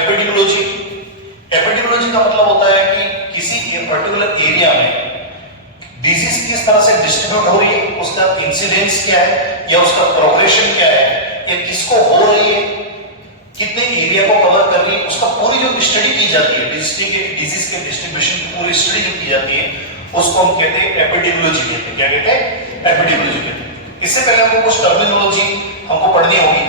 Epidemiology. Epidemiology का मतलब होता है कि किसी पर्टिकुलर एरिया में डिजीज किस तरह से डिस्ट्रीब्यूट हो रही है, उसका इंसिडेंस क्या है या उसका प्रोग्रेशन क्या है या किसको हो रही है, कितने एरिया को कवर कर रही है, उसका पूरी जो स्टडी की जाती है डिजीज के डिस्ट्रीब्यूशन की पूरी स्टडी जो की जाती है उसको हम कहते हैं एपिडेमियोलॉजी कहते हैं। क्या कहते हैं? एपिडेमियोलॉजी कहते हैं। इससे पहले हमको कुछ टर्मिनोलॉजी हमको पढ़नी होगी,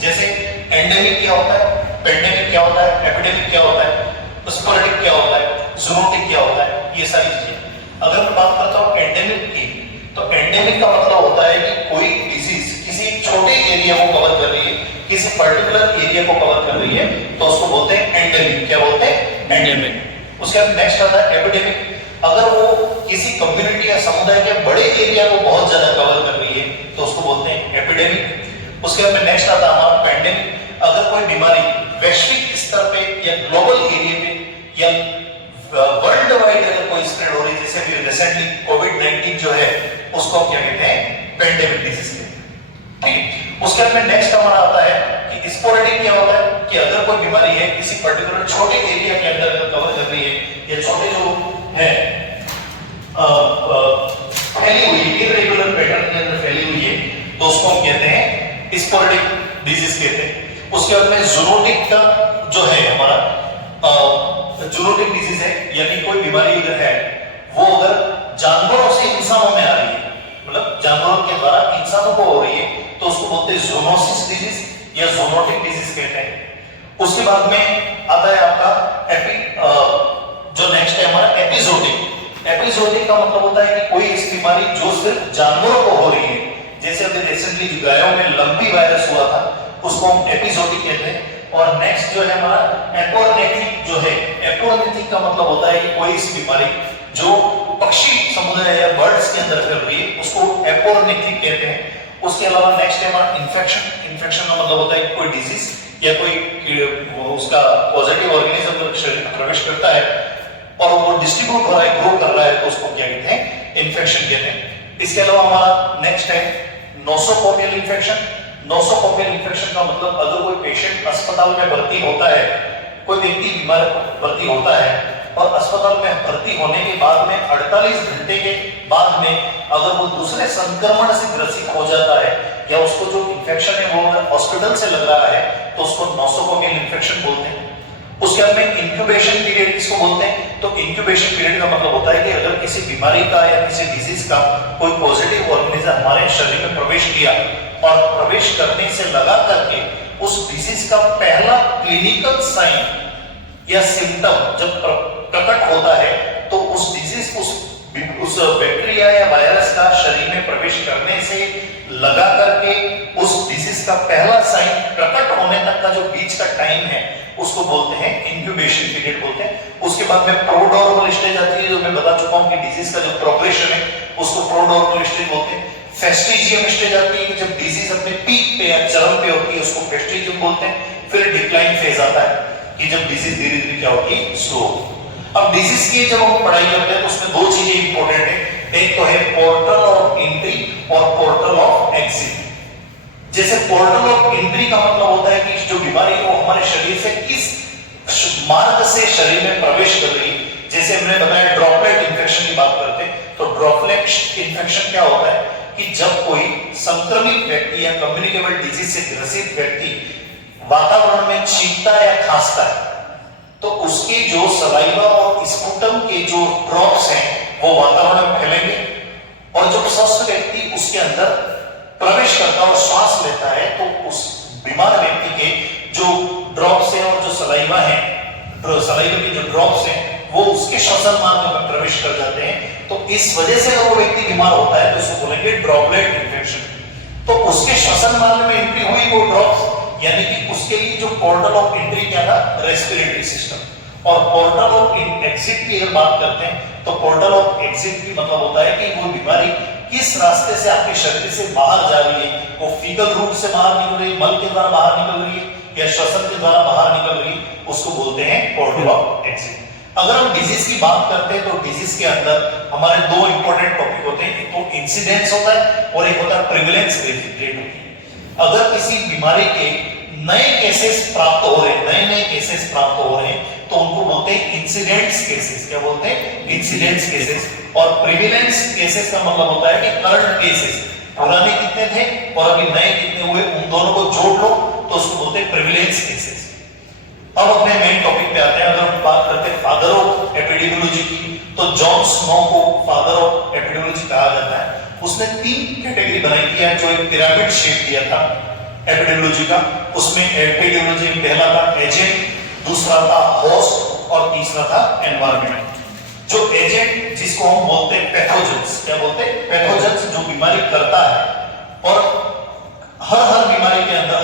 जैसे एंडेमिक क्या होता है, पेंडेमिक क्या होता है, एपिडेमिक क्या होता है, स्पोरेडिक क्या होता है, ज़ूनोटिक क्या होता है, ये सारी चीजें। अगर मैं बात करता हूं एंडेमिक की, तो एंडेमिक का मतलब होता है कि कोई डिजीज किसी छोटे एरिया को कवर कर रही है, किसी पर्टिकुलर एरिया को कवर कर रही है, तो उसको बोलते हैं एंडेमिक। क्या बोलते हैं? एंडेमिक। उसके बाद नेक्स्ट आता है एपिडेमिक। अगर वो किसी कम्युनिटी या समुदाय के बड़े एरिया को बहुत ज्यादा कवर कर रही है तो उसको बोलते हैं एपिडेमिक। उसके बाद नेक्स्ट आता है हमारा पेंडेमिक। अगर कोई बीमारी वैश्विक स्तर पे या ग्लोबल एरिया पे या वर्ल्ड वाइड अगर कोई स्प्रेड हो रही है, जैसे अभी रिसेंटली कोविड-19 जो है उसको हम क्या कहते हैं? पेंडेमिक डिजीज कहते हैं। ठीक है। उसके बाद नेक्स्ट हमारा आता है कि स्पोरेडिक क्या होता है कि अगर कोई बीमारी है किसी पर्टिकुलर छोटे एरिया के अंदर कवर कर रही है या छोटे जो है फैली हुई है, इरेगुलर पैटर्न के अंदर फैली हुई है, तो उसको हम कहते हैं स्पोरेडिक डिजीज कहते हैं। उसके बाद में ज़ूनोटिक का जो है हमारा ज़ूनोटिक डिजीज है, यानी कोई बीमारी अगर है वो अगर जानवरों से इंसानों में आ रही है, मतलब जानवरों के द्वारा इंसानों को हो रही है, तो उसको बोलते हैं ज़ूनोसिस डिजीज या ज़ूनोटिक डिजीज कहते हैं। उसके बाद में आता है आपका जो नेक्स्ट है हमारा एपिजोटिक। एपिजोटिक का मतलब होता है कि कोई ऐसी बीमारी जो सिर्फ जानवरों को हो रही है, जैसे अभी रिसेंटली गायों में लंपी वायरस हुआ था, उसको हम एपिजोटिक कहते हैं। और नेक्स्ट जो है हमारा एपोर्निथिक जो है, एपोर्निथिक का मतलब होता है कि कोई ऐसी बीमारी जो पक्षी समुदाय या बर्ड्स के अंदर फैल रही है, उसको एपोर्निथिक कहते हैं। उसके अलावा नेक्स्ट है हमारा इन्फेक्शन। इन्फेक्शन का मतलब होता है कि कोई डिजीज या कोई उसका पॉजिटिव ऑर्गेनिज्म शरीर में प्रवेश करता है और वो डिस्ट्रीब्यूट हो रहा है, ग्रो कर रहा है, तो उसको क्या कहते हैं? इन्फेक्शन कहते हैं। इसके अलावा हमारा नेक्स्ट है नोसोकोमियल इन्फेक्शन। नोसोकोमियल इन्फेक्शन का मतलब अगर कोई पेशेंट अस्पताल में भर्ती होता है, कोई व्यक्ति बीमार भर्ती होता है और अस्पताल में भर्ती होने के बाद में 48 घंटे के बाद में अगर वो दूसरे संक्रमण से ग्रसित हो जाता है या उसको जो इन्फेक्शन है वो अगर हॉस्पिटल से लग रहा है, तो उसको नोसोकोमियल इन्फेक्शन बोलते हैं। उसके बाद में इंक्यूबेशन पीरियड किसको बोलते हैं? तो इंक्यूबेशन पीरियड का मतलब होता है कि अगर किसी बीमारी का या किसी डिजीज का कोई पॉजिटिव ऑर्गेनिज्म हमारे शरीर में प्रवेश किया और प्रवेश करने से लगा करके उस डिजीज का पहला क्लिनिकल साइन या सिम्टम जब प्रकट होता है, तो उस डिजीज उस बैक्टीरिया या वायरस का शरीर में प्रवेश करने से लगा करके उस डिजीज का पहला साइन प्रकट होने तक का जो बीच का टाइम है उसको बोलते हैं इंक्यूबेशन पीरियड बोलते हैं। उसके बाद में प्रोड्रोमल स्टेज आती है, जो मैं बता चुका हूं कि डिजीज का जो प्रोग्रेशन है उसको प्रोड्रोमल स्टेज बोलते हैं। फेस्टिजियम स्टेज आती है कि जब डिजीज अपने पीक पे या चरम पे होती है, उसको फेस्टिजियम बोलते हैं। फिर डिक्लाइन फेज आता है कि जब डिजीज धीरे धीरे क्या होती है? स्लो। अब डिजीज की जब हम पढ़ाई करते हैं तो उसमें दो चीजें इंपॉर्टेंट है, एक तो है पोर्टल ऑफ एंट्री और पोर्टल ऑफ एग्जिट। जैसे पोर्टल ऑफ एंट्री का मतलब होता है कि जो बीमारी वो हमारे शरीर से किस मार्ग से शरीर में प्रवेश कर रही है। जैसे हमने बताया ड्रॉपलेट इन्फेक्शन की बात करते हैं, तो ड्रॉपलेट इन्फेक्शन क्या होता है कि जब कोई संक्रमित व्यक्ति या कम्युनिकेबल डिजीज से ग्रसित व्यक्ति वातावरण में छींकता है या खांसता है, तो उसके जो सलाइवा और स्पुटम के जो ड्रॉप्स हैं वो वातावरण में फैलेंगे और जब स्वस्थ व्यक्ति उसके अंदर प्रवेश करता है और श्वास लेता है, तो उस बीमार व्यक्ति के जो ड्रॉप्स हैं और जो सलाइवा है, सलाइवा के जो ड्रॉप्स हैं वो उसके श्वसन मार्ग में प्रवेश कर जाते हैं। तो इस वजह से अगर वो व्यक्ति बीमार होता है तो उसको बोलेंगे ड्रॉपलेट इन्फेक्शन। तो उसके श्वसन मार्ग में एंट्री हुई वो ड्रॉप्स, यानी कि उसके लिए जो पोर्टल ऑफ एंट्री क्या था? Respiratory system. और पोर्टल ऑफ एग्जिट की अगर बात करते हैं तो पोर्टल ऑफ एग्जिट की मतलब होता है कि वो बीमारी किस रास्ते से आपके शरीर से बाहर जा रही है, वो फीकल रूट से बाहर निकल रही है, मल के द्वारा बाहर निकल रही है या श्वसन के द्वारा बाहर निकल रही है, उसको बोलते हैं पोर्टल ऑफ एग्जिट। अगर हम डिजीज की बात करते हैं तो डिजीज के अंदर हमारे दो इंपॉर्टेंट टॉपिक होते हैं, एक तो इंसिडेंस होता है और एक होता है प्रिवेलेंस रेट होती है। अगर किसी बीमारी के नए केसेस प्राप्त हो रहे हैं, नए केसेस प्राप्त हो रहे हैं, तो उनको बोलते हैं इंसिडेंट्स केसेस। क्या बोलते हैं? Incidents cases. और प्रिविलेंस केसेस का मतलब होता है कि करंट केसेस, पुराने कितने थे और अभी नए कितने हुए, उन दोनों को जोड़ लो तो उसको बोलते हैं प्रिविलेंस केसेस। अब अपने मेन टॉपिक पे आते हैं। अगर हम बात करते हैं फादर ऑफ एपिडेमियोलॉजी की, तो जॉन स्नो को फादर ऑफ एपिडेमियोलॉजी कहा जाता है। उसने 3 कैटेगरी बनाई थी, जो एक पिरामिड शेप दिया था एपिडेमियोलॉजी का। उसमें एपिडेमियोलॉजी पहला था एजेंट, दूसरा था होस्ट और तीसरा था एनवायरनमेंट। जो एजेंट जिसको हम बोलते हैं पैथोजेंस, क्या बोलते हैं? पैथोजेंस, जो बीमारी करता है। और हर बीमारी के अंदर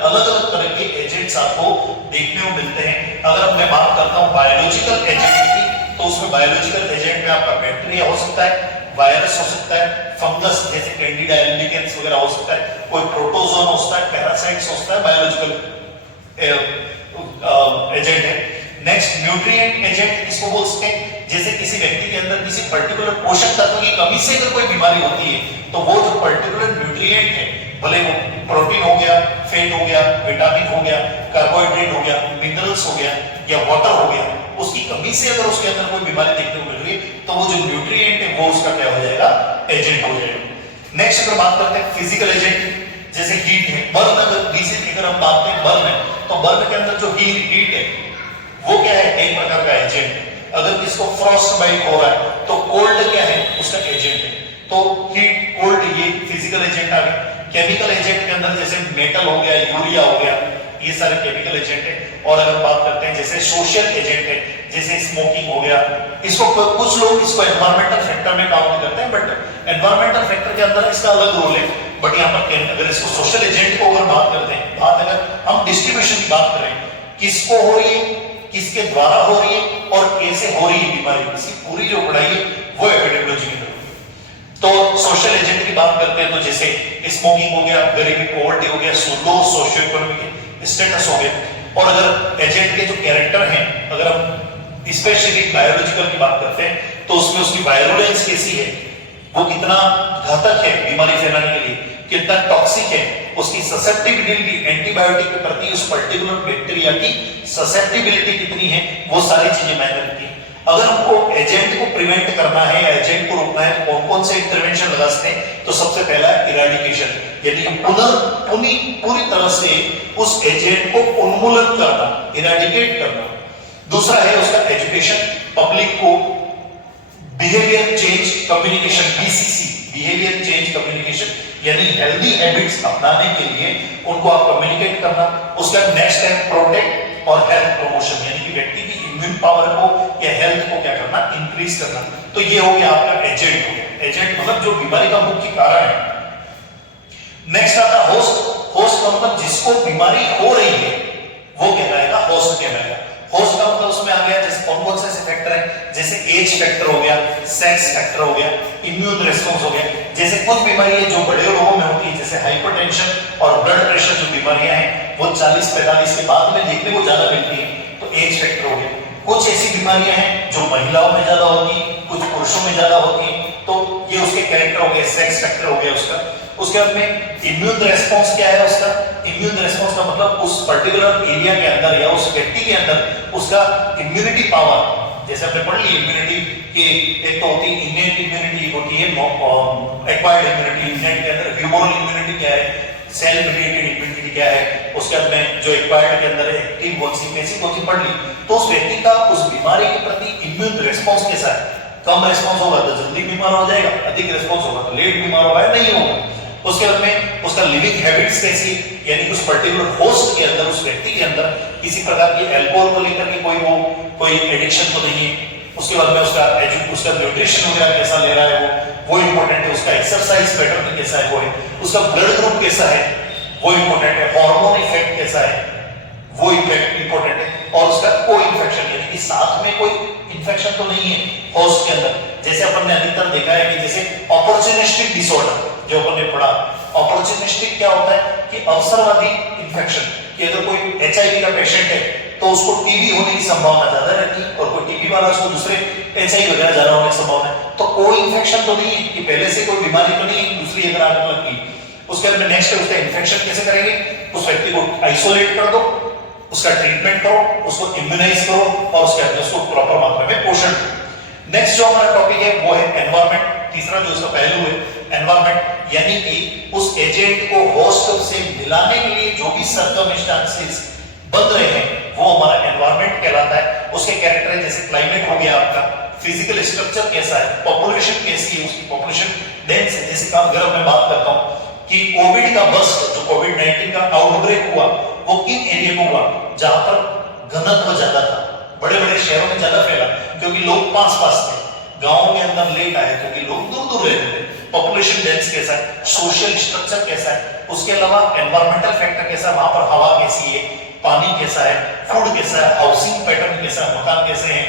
अलग अलग तरह के एजेंट्स आपको देखने को मिलते हैं। अगर मैं बात करता हूं बायोलॉजिकल एजेंट की, तो उसमें बायोलॉजिकल एजेंट में आपका बैक्टीरिया हो सकता है, वायरस हो सकता है, फंगस जैसे कैंडिडा एल्बिकेंस वगैरह हो सकता है, कोई प्रोटोजोन हो सकता है, पैरासाइट्स हो सकता है, बायोलॉजिकल एजेंट है। नेक्स्ट न्यूट्रिएंट एजेंट किसको बोल सकते हैं? जैसे किसी व्यक्ति के अंदर किसी पर्टिकुलर पोषक तत्व की कमी से अगर कोई बीमारी होती है, तो वो जो पर्टिकुलर न्यूट्रिएंट है, भले वो प्रोटीन हो गया, फैट हो गया, विटामिन हो गया, कार्बोहाइड्रेट हो गया, मिनरल्स हो गया या वाटर हो गया, उसकी कमी से अगर उसके अंदर कोई बीमारी देखने को मिल रही है, तो वो जो न्यूट्रिएंट है वो उसका क्या हो जाएगा? एजेंट हो जाएगा। नेक्स्ट अगर बात करते हैं फिजिकल एजेंट, जैसे हीट है, बर्न। अगर हम बात करें बर्न है, तो बर्न के अंदर जो हीट है वो क्या है? एक प्रकार का एजेंट। अगर किसको फ्रॉस्ट बाइट हो रहा है, तो कोल्ड क्या है? उसका एजेंट है। तो हीट, कोल्ड, ये फिजिकल एजेंट आ गए। केमिकल एजेंट के अंदर जैसे मेटल हो गया, यूरिया हो गया, ये सारे केमिकल एजेंट है। और अगर बात करते हैं जैसे सोशल एजेंट है, जैसे स्मोकिंग हो गया, इसको कुछ लोग इसको एनवायरमेंटल फैक्टर में काउंट करते हैं, बट एनवायरमेंटल फैक्टर के अंदर इसका अलग रोल है। बट यहाँ पर अगर इसको सोशल एजेंट को अगर बात करते हैं, अगर हम डिस्ट्रीब्यूशन की बात करें, किसको हो रही है, किसके द्वारा हो रही है और कैसे हो रही है बीमारी, इसकी पूरी जो पढ़ाई है वो एपिडेमियोलॉजी की। तो सोशल एजेंट की बात करते हैं, तो जैसे स्मोकिंग हो गया, गरीबी, पॉवर्टी हो गया, लो सोशियो इकोनॉमिक स्टेटस हो गया। और अगर एजेंट के जो कैरेक्टर हैं, अगर हम स्पेसिफिक बायोलॉजिकल की बात करते हैं, तो उसमें उसकी वायरुलेंस कैसी है, वो कितना घातक है बीमारी फैलाने के लिए, कितना टॉक्सिक है, उसकी ससेप्टिबिलिटी एंटीबायोटिक के प्रति उस पर्टिकुलर बैक्टीरिया की ससेप्टिबिलिटी कितनी है, वो सारी चीजें मैटर करती है। अगर हमको एजेंट को प्रिवेंट करना है या एजेंट को रोकना है, तो कौन से इंटरवेंशन लगा सकते हैं? तो सबसे पहला है इरेडिकेशन, यानी पूरी तरह से उस एजेंट को उन्मूलन करना, इरेडिकेट करना। दूसरा है उसका एजुकेशन, पब्लिक को behaviour change communication, BCC, behaviour change communication, यानी हेल्दी हैबिट्स अपनाने के लिए उनको आप कम्युनिकेट करना। उसका नेक्स्ट है प्रोटेक्ट और हेल्थ प्रमोशन, यानी कि व्यक्ति की इम्यून पावर को या हेल्थ को क्या करना? इंक्रीज करना। तो ये हो गया आपका एजेंट हो गया। एजेंट मतलब जो बीमारी का मुख्य कारण है। नेक्स्ट आता होस्ट। होस्ट का मतलब जिसको बीमारी हो रही है वो कहलाएगा होस्ट कहलाएगा। होस्ट का मतलब उसमें आ गया जैसे कौन कौन से फैक्टर है, जैसे एज फैक्टर हो गया, सेक्स फैक्टर हो गया, इम्यून रिस्पांस हो गया। जैसे कुछ बीमारी है जो बड़े लोगों में होती है, जैसे हाइपरटेंशन और ब्लड प्रेशर, जो बीमारियां हैं वो 40-45 के बाद में देखने को ज्यादा मिलती है, तो एज फैक्टर हो गया। कुछ ऐसी बीमारियां हैं जो महिलाओं में ज्यादा होती, कुछ पुरुषों में ज्यादा होती, तो ये उसके कैरेक्टर हो गए, सेक्स फैक्टर हो गया उसका। उसके बाद में इम्यून रिस्पांस क्या है उसका? इम्यून रिस्पांस का मतलब उस पर्टिकुलर एरिया के अंदर या उस व्यक्ति के अंदर उसका इम्यूनिटी पावर, जैसे हमने पढ़ ली इम्यूनिटी के एक तो होती है इनेट इम्यूनिटी, होती है एक्वायर्ड इम्यूनिटी। इनेट के अंदर ह्यूमरल इम्यूनिटी क्या है, सेल मेडिएटेड इम्यूनिटी क्या है, उसके बाद में जो एक्वायर्ड के अंदर एक्टिव कौन सी, पैसिव कौन सी पढ़ ली। तो उस व्यक्ति का उस बीमारी के प्रति इम्यून रिस्पांस कैसा है? कम रिस्पांस होगा तो जल्दी बीमार हो जाएगा, अधिक रिस्पांस होगा तो लेट बीमार होगा या नहीं होगा। उसके बाद में उसका लिविंग हैबिट्स कैसी, यानी उस पर्टिकुलर होस्ट के अंदर, उस व्यक्ति के अंदर किसी प्रकार की अल्कोहल को लेकर के कोई एडिक्शन तो नहीं है। उसके बाद में उसका न्यूट्रिशन वगैरह कैसा ले रहा है वो इंपॉर्टेंट है। उसका एक्सरसाइज पैटर्न कैसा है वो है। उसका ब्लड ग्रुप कैसा है वो इंपॉर्टेंट है। हार्मोन इफेक्ट कैसा है वो इफेक्ट इंपॉर्टेंट है। और उसका कोई इन्फेक्शन, यानी कि साथ में कोई इन्फेक्शन तो नहीं है होस्ट के अंदर। जैसे अपन ने अधिकतर देखा है कि जैसे अपॉर्चुनिस्टिक डिसऑर्डर जो अपन ने पढ़ा, अपॉर्चुनिस्टिक क्या होता है कि अवसरवादी इन्फेक्शन, कि अगर कोई एचआईवी का पेशेंट है तो उसको टीबी होने की संभावना ज्यादा रहती है, और कोई टीबी वाला उसको दूसरे एचआईवी वगैरह ज्यादा होने की संभावना है। तो कोई इन्फेक्शन तो नहीं है कि पहले से कोई बीमारी तो नहीं है, दूसरी अगर आने लगी। उसके बाद में नेक्स्ट है उसका इन्फेक्शन कैसे करेंगे, उस व्यक्ति को आइसोलेट कर दो, उसका ट्रीटमेंट करो, उसको इम्यूनाइज करो और उसके अंदर उसको प्रॉपर मात्रा में पोषण दो। नेक्स्ट जो हमारा टॉपिक है वो है एनवायरमेंट। तीसरा जो इसका पहलू है एनवायरमेंट, यानी कि उस एजेंट को होस्ट से मिलाने के लिए जो भी सर्कमस्टेंसेस बन रहे हैं वो हमारा एनवायरमेंट कहलाता है। उसके कैरेक्टर जैसे क्लाइमेट हो गया, आपका फिजिकल स्ट्रक्चर कैसा है, पॉपुलेशन कैसी है, उसकी पॉपुलेशन डेंस है। जैसे अगर मैं बात करता हूं कि कोविड का बस्ट, जो कोविड-19 का आउटब्रेक हुआ वो किन एरिया में हुआ, जहां पर घनत्व ज्यादा था, बड़े बड़े शहरों में ज्यादा फैला क्योंकि लोग पास पास थे, गांवों के अंदर लेट आए क्योंकि लोग दूर दूर रहते थे। पॉपुलेशन डेंस कैसा है, सोशल स्ट्रक्चर कैसा है, उसके अलावा एनवायरमेंटल फैक्टर कैसा है, वहां पर हवा कैसी है, पानी कैसा है, फूड कैसा है, हाउसिंग पैटर्न कैसा है, मकान कैसे हैं,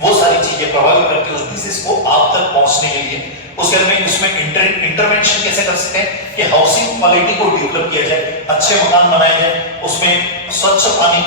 वो सारी चीजें प्रभावित करती है उस डिसीज को आप तक पहुंचने के लिए। उसके बाद में इसमें इंटरवेंशन कैसे कर सकते हैं कि हाउसिंग क्वालिटी को डेवलप किया जाए, अच्छे मकान बनाए जाए, उसमें स्वच्छ पानी,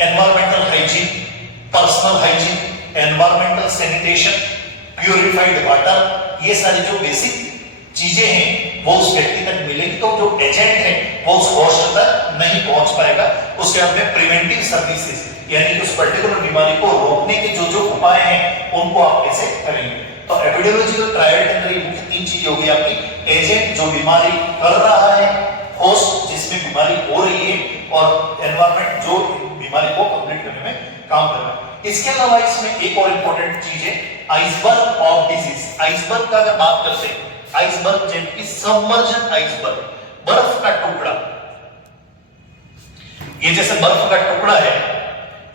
environmental hygiene, personal hygiene, environmental sanitation, purified water, ये सारी जो बेसिक चीजें हैं वो उस व्यक्ति तक मिलेगी तो जो एजेंट है वो उस होस्ट तक नहीं पहुंच पाएगा। उसके बाद में प्रिवेंटिव सर्विसेज, यानी कि उस पर्टिकुलर बीमारी को रोकने के जो जो उपाय हैं उनको आप कैसे करेंगे। तो एपिडेमियोलॉजिकल ट्रायड के अंदर ये मुख्य तीन चीजें होगी आपकी, एजेंट जो बीमारी कर रहा है, होस्ट जिसमें बीमारी हो रही है, और एनवायरमेंट जो बीमारी को कंप्लीट करने में काम कर रहा है। इसके अलावा इसमें एक और इंपॉर्टेंट चीज है आइसबर्ग ऑफ डिजीज। आइसबर्ग का अगर बात करते हैं, आइसबर्ग जैसे कि सबमर्ज्ड आइसबर्ग, बर्फ का टुकड़ा, ये जैसे बर्फ का टुकड़ा है,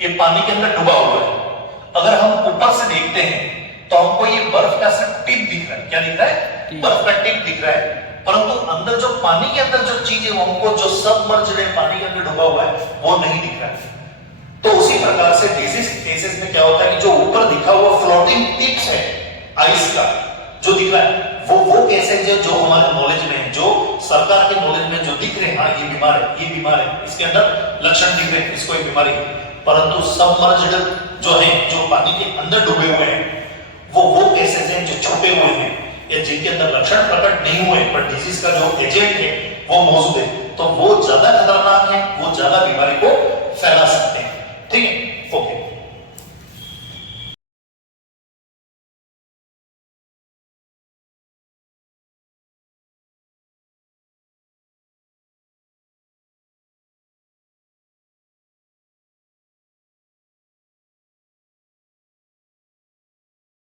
ये पानी के अंदर डूबा हुआ है। अगर हम ऊपर से देखते हैं तो हमको ये बर्फ का सिर्फ टिप दिख रहा है। क्या दिख रहा है? बर्फ का टिप दिख रहा है, परंतु अंदर जो पानी के अंदर जो चीज है हमको जो सबमर्ज्ड है, पानी के अंदर डूबा हुआ है, वो नहीं दिख रहा है। तो उसी प्रकार से डिजीज केसेस में क्या होता है कि जो ऊपर दिखा हुआ फ्लोटिंग टिप्स है आइस का जो दिख रहा है वो केसेस है जो हमारे नॉलेज में है, जो सरकार के नॉलेज में जो दिख रहे हैं, हाँ ये बीमार है, ये बीमार है, इसके अंदर लक्षण दिख रहे हैं, इसको एक बीमारी है। परंतु सबमर्ज्ड जो है, जो पानी के अंदर डूबे हुए हैं, वो केसेस हैं जो छुपे हुए हैं या जिनके अंदर लक्षण प्रकट नहीं हुए पर डिजीज का जो एजेंट है वो मौजूद है, तो वो ज्यादा खतरनाक है, वो ज्यादा बीमारी को फैला सकते हैं।